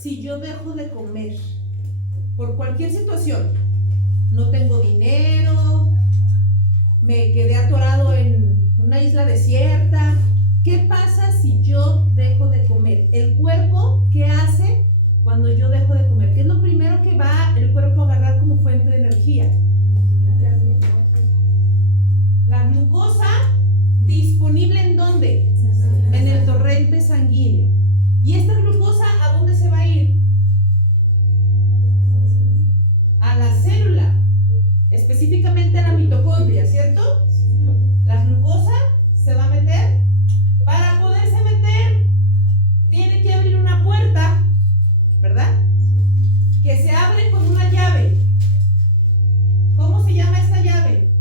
si yo dejo de comer? Por cualquier situación. No tengo dinero, me quedé atorado en una isla desierta. ¿Qué pasa si yo dejo de comer? El cuerpo, ¿qué hace cuando yo dejo de comer? ¿Qué es lo primero que va el cuerpo a agarrar como fuente de energía? La glucosa, disponible ¿en dónde? En el torrente sanguíneo. ¿Y esta glucosa a dónde se va a ir? A la célula, específicamente a la mitocondria, ¿cierto? La glucosa se va a meter. Para poderse meter, tiene que abrir una puerta, ¿verdad? Que se abre con una llave. ¿Cómo se llama esta llave?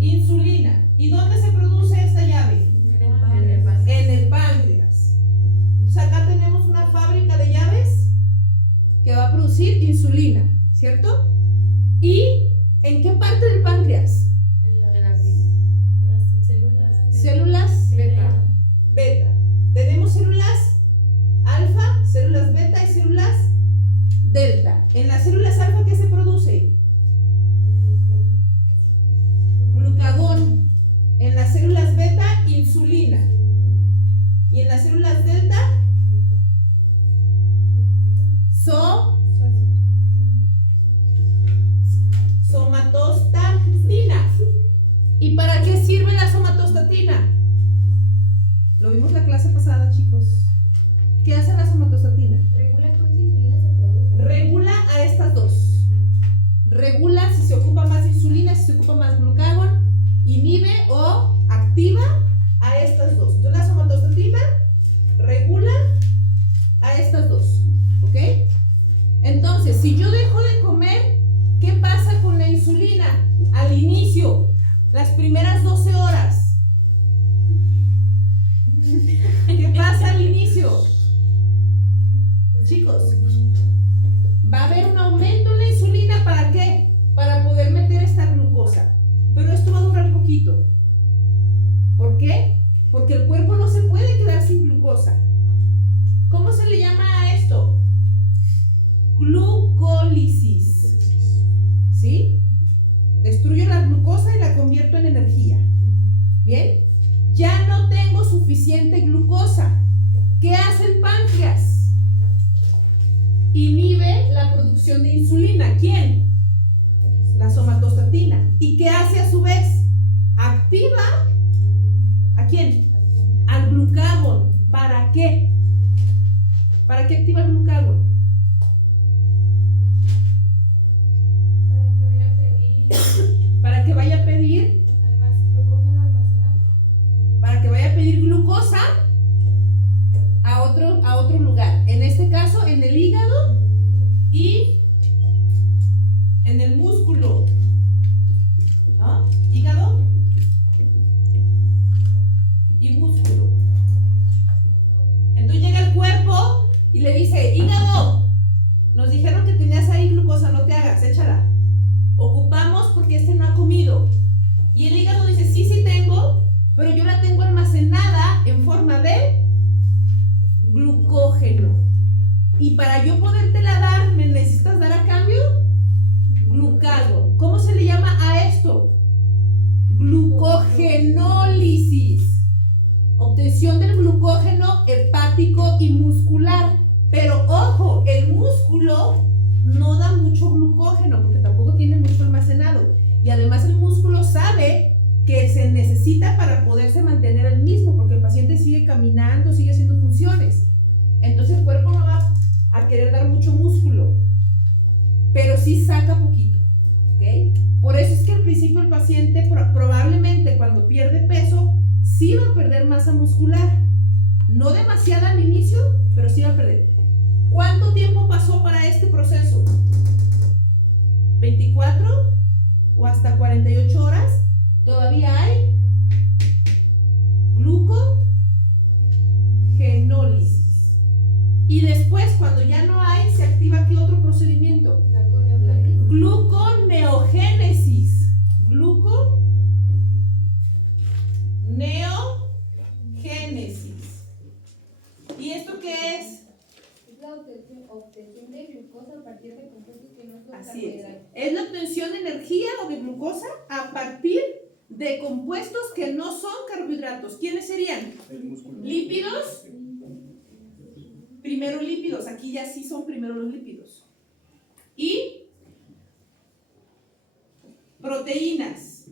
Insulina. ¿Y dónde se produce esta llave? En el páncreas. Entonces acá tenemos una fábrica de llaves que va a producir insulina, ¿cierto? ¿Y en qué parte del páncreas? Células beta. Tenemos células alfa, células beta y células delta. En las células alfa, ¿qué se produce? Glucagón. En las células beta, insulina. Y en las células delta, somatostatina. ¿Y para qué sirve la somatostatina? Lo vimos la clase pasada, chicos. ¿Qué hace la somatostatina? Regula cuánta insulina se produce. Regula a estas dos. Regula si se ocupa más insulina, si se ocupa más glucagón. Inhibe o activa a estas dos. Entonces la somatostatina regula a estas dos. ¿Ok? Entonces, si yo dejo de comer, ¿qué pasa con la insulina? Al inicio, las primeras 12 horas. ¿Qué pasa al inicio? Chicos, va a haber un aumento en la insulina. ¿Para qué? Para poder meter esta glucosa. Pero esto va a durar poquito. ¿Por qué? Porque el cuerpo no se puede quedar sin glucosa. ¿Cómo se le llama a esto? Glucólisis. ¿Sí? Destruyo la glucosa y la convierto en energía. ¿Bien? Ya no tengo suficiente glucosa. ¿Qué hace el páncreas? Inhibe la producción de insulina. ¿Quién? La somatostatina. ¿Y qué hace a su vez? Activa ¿a quién? Al glucagón. ¿Para qué? ¿Para qué activa el glucagón? Para que vaya a pedir para que vaya a pedir glucosa a otro lugar. En este caso, en el hígado y en el músculo. ¿No? Hígado y músculo. Entonces llega el cuerpo y le dice: hígado, nos dijeron que tenías ahí glucosa, no te hagas, échala. Ocupamos porque este no ha comido. Y el hígado dice: sí, sí tengo, pero yo la tengo almacenada en forma de glucógeno. Y para yo podértela dar, ¿me necesitas dar a cambio? Glucagón. ¿Cómo se le llama a esto? Glucogenólisis. Obtención del glucógeno hepático y muscular. Pero ojo, el músculo no da mucho glucógeno porque tampoco tiene mucho almacenado. Y además el músculo sabe que se necesita para poderse mantener el mismo, porque el paciente sigue caminando, sigue haciendo funciones. Entonces el cuerpo no va a querer dar mucho músculo, pero sí saca poquito. ¿Okay? Por eso es que al principio el paciente probablemente cuando pierde peso sí va a perder masa muscular. No demasiada al inicio, pero sí va a perder. ¿Cuánto tiempo pasó para este proceso? ¿24 o hasta 48 horas? Todavía hay glucogenólisis. Y después, cuando ya no hay, se activa aquí otro procedimiento. Gluconeogénesis. Gluconeogénesis. ¿Y esto qué es? la obtención de glucosa a partir de compuestos que no son Así es. carbohidratos. Es la obtención de energía o de glucosa a partir de compuestos que no son carbohidratos. ¿Quiénes serían? El músculo. Lípidos. Primero lípidos. Aquí ya sí son primero los lípidos. Y proteínas.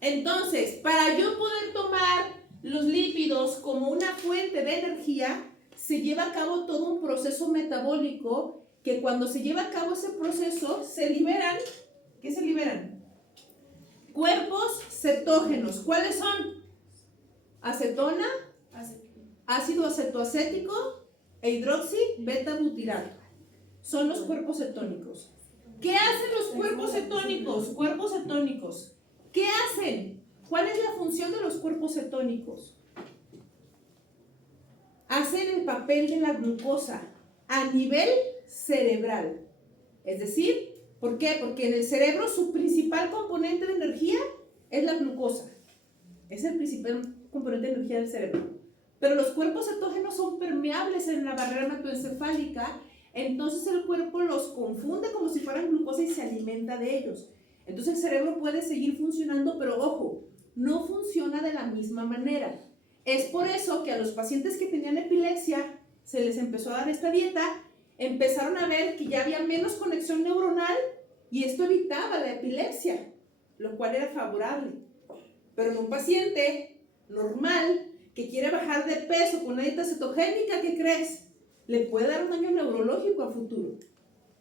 Entonces, para yo poder tomar los lípidos como una fuente de energía, se lleva a cabo todo un proceso metabólico que cuando se lleva a cabo ese proceso, se liberan, ¿qué se liberan? Cuerpos cetógenos. ¿Cuáles son? Acetona, ácido acetoacético e hidroxi beta-butirato. Son los cuerpos cetónicos. ¿Qué hacen los cuerpos cetónicos? Cuerpos cetónicos. ¿Qué hacen? ¿Cuál es la función de los cuerpos cetónicos? Hacen el papel de la glucosa a nivel cerebral. Es decir, ¿por qué? Porque en el cerebro su principal componente de energía es la glucosa. Es el principal componente de energía del cerebro. Pero los cuerpos cetógenos son permeables en la barrera hematoencefálica, entonces el cuerpo los confunde como si fueran glucosa y se alimenta de ellos. Entonces el cerebro puede seguir funcionando, pero ojo, no funciona de la misma manera. Es por eso que a los pacientes que tenían epilepsia se les empezó a dar esta dieta, empezaron a ver que ya había menos conexión neuronal y esto evitaba la epilepsia, lo cual era favorable. Pero en un paciente normal que quiere bajar de peso con una dieta cetogénica, ¿qué crees? Le puede dar un daño neurológico a futuro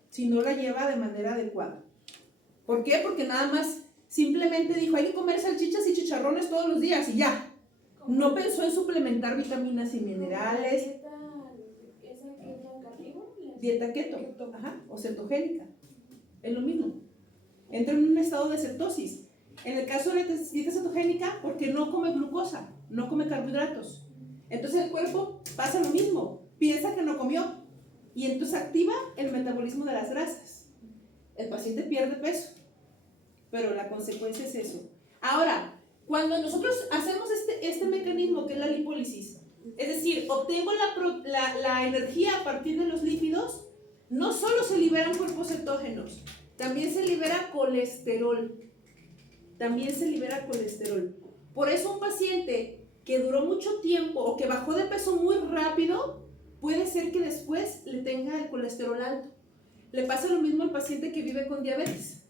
si no la lleva de manera adecuada. ¿Por qué? Porque nada más simplemente dijo, hay que comer salchichas y chicharrones todos los días y ya. No pensó en suplementar vitaminas y minerales. ¿Esa que es la carnívora? Dieta keto, ajá, o cetogénica. Es lo mismo. Entra en un estado de cetosis. En el caso de la dieta cetogénica, porque no come glucosa, no come carbohidratos. Entonces el cuerpo pasa lo mismo. Piensa que no comió. Y entonces activa el metabolismo de las grasas. El paciente pierde peso. Pero la consecuencia es eso. Ahora, cuando nosotros hacemos este mecanismo que es la lipólisis, es decir, obtengo la energía a partir de los lípidos, no solo se liberan cuerpos cetógenos, también se libera colesterol. También se libera colesterol. Por eso un paciente que duró mucho tiempo o que bajó de peso muy rápido, puede ser que después le tenga el colesterol alto. Le pasa lo mismo al paciente que vive con diabetes.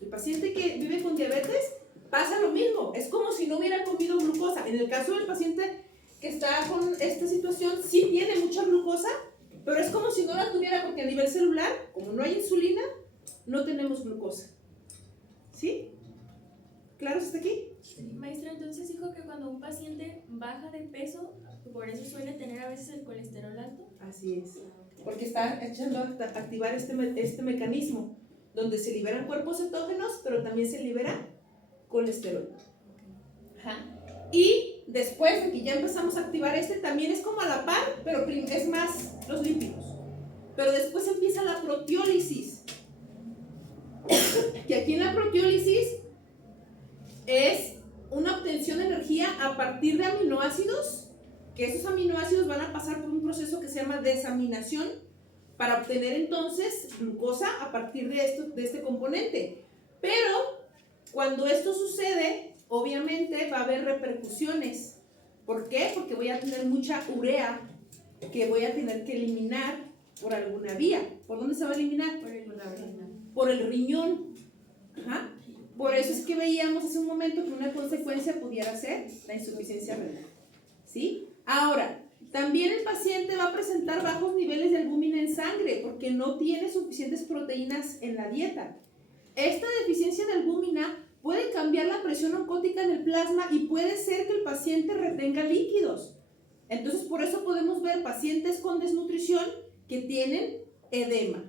El paciente que vive con diabetes pasa lo mismo. Es como si no hubiera comido glucosa. En el caso del paciente que está con esta situación, sí tiene mucha glucosa, pero es como si no la tuviera porque a nivel celular, como no hay insulina, no tenemos glucosa. ¿Sí? ¿Claro hasta aquí? Sí. Maestra, entonces dijo que cuando un paciente baja de peso, por eso suele tener a veces el colesterol alto. Así es. Porque está echando a activar este mecanismo donde se liberan cuerpos cetógenos, pero también se libera colesterol. Ajá. Y después de que ya empezamos a activar también es como a la par, pero es más los lípidos. Pero después empieza la proteólisis. Que aquí en la proteólisis es una obtención de energía a partir de aminoácidos, que esos aminoácidos van a pasar por un proceso que se llama desaminación para obtener entonces glucosa a partir de este componente. Pero cuando esto sucede, obviamente va a haber repercusiones. ¿Por qué? Porque voy a tener mucha urea que voy a tener que eliminar por alguna vía. ¿Por dónde se va a eliminar? Por el riñón. Ajá. Por eso es que veíamos hace un momento que una consecuencia pudiera ser la insuficiencia renal. ¿Sí? Ahora, también el paciente va a presentar bajos niveles de albúmina en sangre porque no tiene suficientes proteínas en la dieta. Esta deficiencia de albúmina puede cambiar la presión oncótica en el plasma y puede ser que el paciente retenga líquidos. Entonces, por eso podemos ver pacientes con desnutrición que tienen edema.